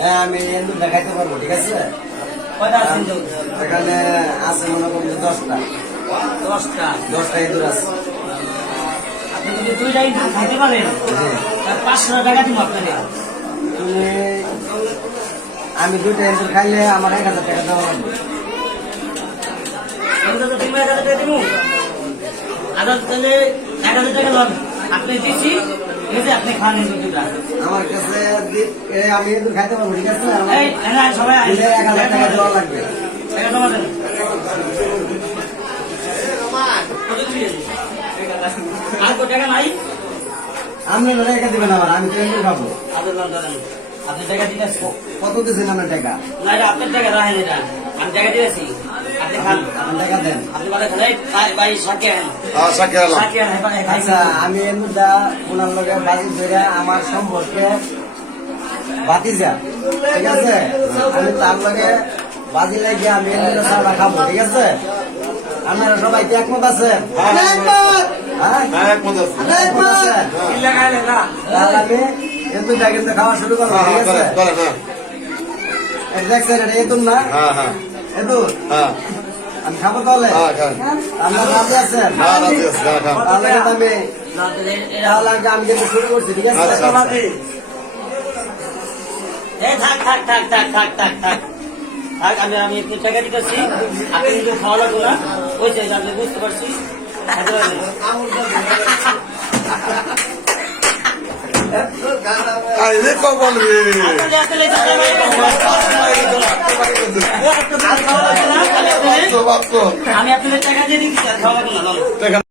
হ্যাঁ আমি এন্দুর দেখাইতে পারবো, ঠিক আছে। এখানে আছে মনে করুন 10টা ইঁদুর আছে। আপনি যদি 2টা ইঁদুর খাইতে পারেন 500 টাকা দিব আপনাকে। তুমি আমি 2টা ইঁদুর খাইলে আমার 1000 টাকা দেওয়া লাগবে। আমি তো 3000 টাকা দিব। আদার তাহলে 1000 টাকা লন আপনি দিছি, এই যে আপনি খান ইঁদুরটা আমার কাছে আমি ইঁদুর খাইতে পারবো, ঠিক আছে। এই না সবাই 1000 টাকা দেওয়া লাগবে। টাকা জমা দেন। আর কত টাকা নাই? আপনি টাকা দিবেন আমার, আমি তো ইঁদুর খাবো। আপনি টাকা দিয়েছি। কত দিয়েছেন আপনার টাকা? না এটা আপনার টাকা রাখেন, এটা আমি টাকা দিয়েছি। আপনি খান, আপনি টাকা দেন। আপনি বলে ভাই সাথে আচ্ছা আমি এমনিটা ওনার লগে বাজি ধরে আমার সম্পর্কে ভাতিজা, ঠিক আছে। আমি তার লগে বাজি লাগে আমি এমনিটা চাওয়া খাবো, ঠিক আছে। আপনারা সবাই কি একমত আছেন? তাহলে আমি এমনিটা কিন্তু খাওয়া শুরু করবো, ঠিক আছে। দেখছেন এটা এতুন না, এতুন আমি খাবো তাহলে। আপনার রাজি আছেন? তাহলে আমি কিন্তু শুরু করছি, ঠিক আছে। আমি একটু টাকা দিতেছি, আপনি কিন্তু খাওয়া লাগবো না, ওই চাই আমি বুঝতে পারছি। আমি আপনাদের টাকা দিয়ে দিচ্ছি, খাওয়া লাগবো না।